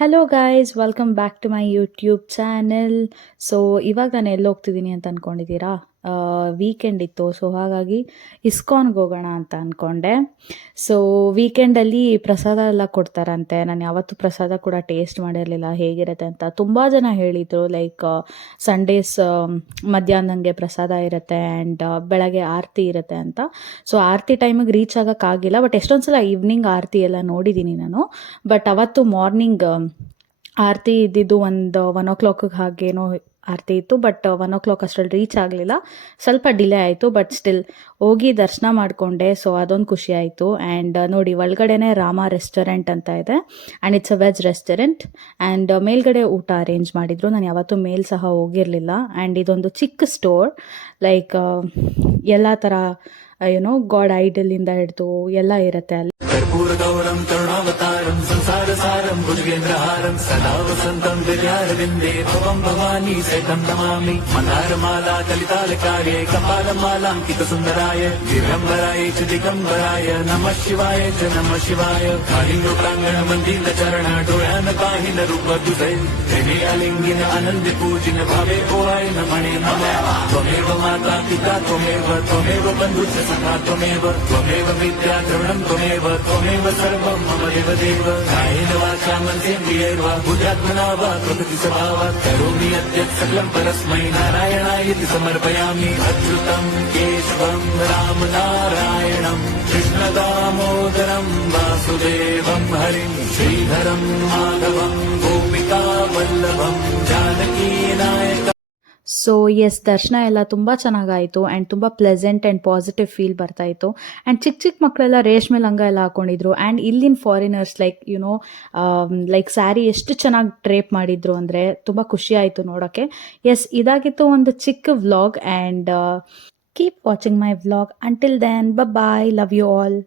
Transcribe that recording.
Hello guys, welcome back to my YouTube channel. So ಇವಾಗ ನಾನು ಎಲ್ಲಿ ಹೋಗ್ತಿದ್ದೀನಿ ಅಂತ ಅಂದ್ಕೊಂಡಿದ್ದೀರಾ? ವೀಕೆಂಡ್ ಇತ್ತು, ಸೊ ಹಾಗಾಗಿ ಇಸ್ಕಾನ್ಗೆ ಹೋಗೋಣ ಅಂತ ಅಂದ್ಕೊಂಡೆ. ಸೊ ವೀಕೆಂಡಲ್ಲಿ ಪ್ರಸಾದ ಎಲ್ಲ ಕೊಡ್ತಾರಂತೆ. ನಾನು ಯಾವತ್ತೂ ಪ್ರಸಾದ ಕೂಡ ಟೇಸ್ಟ್ ಮಾಡಿರಲಿಲ್ಲ ಹೇಗಿರುತ್ತೆ ಅಂತ. ತುಂಬ ಜನ ಹೇಳಿದರು, ಲೈಕ್ ಸಂಡೇಸ್ ಮಧ್ಯಾಹ್ನಂಗೆ ಪ್ರಸಾದ ಇರುತ್ತೆ ಆ್ಯಂಡ್ ಬೆಳಗ್ಗೆ ಆರತಿ ಇರುತ್ತೆ ಅಂತ. ಸೊ ಆರತಿ ಟೈಮಿಗೆ ರೀಚ್ ಆಗೋಕ್ಕಾಗಿಲ್ಲ, ಬಟ್ ಎಷ್ಟೊಂದು ಸಲ ಈವ್ನಿಂಗ್ ಆರತಿ ಎಲ್ಲ ನೋಡಿದ್ದೀನಿ ನಾನು. ಬಟ್ ಅವತ್ತು ಮಾರ್ನಿಂಗ್ ಆರತಿ ಇದ್ದಿದ್ದು ಒಂದು 1 o'clock ಹಾಗೇನೋ ಆರತಿ ಇತ್ತು. ಬಟ್ 1 o'clock ಅಷ್ಟರಲ್ಲಿ ರೀಚ್ ಆಗಲಿಲ್ಲ, ಸ್ವಲ್ಪ ಡಿಲೇ ಆಯಿತು. ಬಟ್ ಸ್ಟಿಲ್ ಹೋಗಿ ದರ್ಶನ ಮಾಡಿಕೊಂಡೆ. ಸೊ ಅದೊಂದು ಖುಷಿ ಆಯಿತು. ಆ್ಯಂಡ್ ನೋಡಿ, ಒಳಗಡೆನೇ ರಾಮ ರೆಸ್ಟೋರೆಂಟ್ ಅಂತ ಇದೆ and it's a veg restaurant. And ಮೇಲ್ಗಡೆ ಊಟ ಅರೇಂಜ್ ಮಾಡಿದರು. ನಾನು ಯಾವತ್ತೂ ಮೇಲ್ ಸಹ ಹೋಗಿರಲಿಲ್ಲ. ಆ್ಯಂಡ್ ಇದೊಂದು ಚಿಕ್ಕ ಸ್ಟೋರ್, ಲೈಕ್ ಎಲ್ಲ ಥರ ಏನೋ ಗಾಡ್ ಐಡಲಿಂದ ಹಿಡಿದು ಎಲ್ಲ ಇರುತ್ತೆ ಅಲ್ಲಿ. कर्पूरगौरं करुणावतारं संसारसारं भुजगेन्द्रहारं सदा वसन्तं विद्यारविन्दे भवं भवानी सहितं नमामि। मन्दारमाला कलितालकार्ये कपालमालाङ्कितसुन्दराय दिगम्बराय च दिगम्बराय नमः शिवाय च नमः शिवाय। कालिङ्गप्राङ्गण मन्दिरचरण डोळ्यान पाहिन रूप तुझे तेने अलिङ्गिन आनन्द पूजिन भावे ओहाय नमणे नमः। त्वमेव माता पिता त्वमेव बन्धुश्च सखा त्वमेव विद्या द्रविणं त्वमेव सर्वं मम देवदेव। कायेन वाचा मनसेन्द्रियैर्वा बुद्ध्यात्मना वा प्रकृतिस्वभावात् करोमि यद्यत् सकलं परस्मै नारायणायति समर्पयामि। अच्युतं केशवं रामनारायणं कृष्णदामोदरं वासुदेवं हरिं श्रीधरं माधवं गोपिकावल्लभं जानकीनायकम्. ಸೊ ಎಸ್, ದರ್ಶನ ಎಲ್ಲ ತುಂಬ ಚೆನ್ನಾಗಾಯಿತು ಆ್ಯಂಡ್ ತುಂಬ ಪ್ಲೆಸೆಂಟ್ ಆ್ಯಂಡ್ ಪಾಸಿಟಿವ್ ಫೀಲ್ ಬರ್ತಾಯಿತ್ತು. ಆ್ಯಂಡ್ ಚಿಕ್ಕ ಮಕ್ಕಳೆಲ್ಲ ರೇಷ್ಮೆ ಲಂಗ ಎಲ್ಲ ಹಾಕ್ಕೊಂಡಿದ್ರು. ಆ್ಯಂಡ್ ಇಲ್ಲಿನ ಫಾರಿನರ್ಸ್ ಲೈಕ್ ಸ್ಯಾರಿ ಎಷ್ಟು ಚೆನ್ನಾಗಿ ಡ್ರೇಪ್ ಮಾಡಿದ್ರು ಅಂದರೆ ತುಂಬ ಖುಷಿ ಆಯಿತು ನೋಡೋಕ್ಕೆ. ಎಸ್, ಇದಾಗಿತ್ತು ಒಂದು ಚಿಕ್ಕ vlog. And keep watching my vlog. Until then, bye, love you all.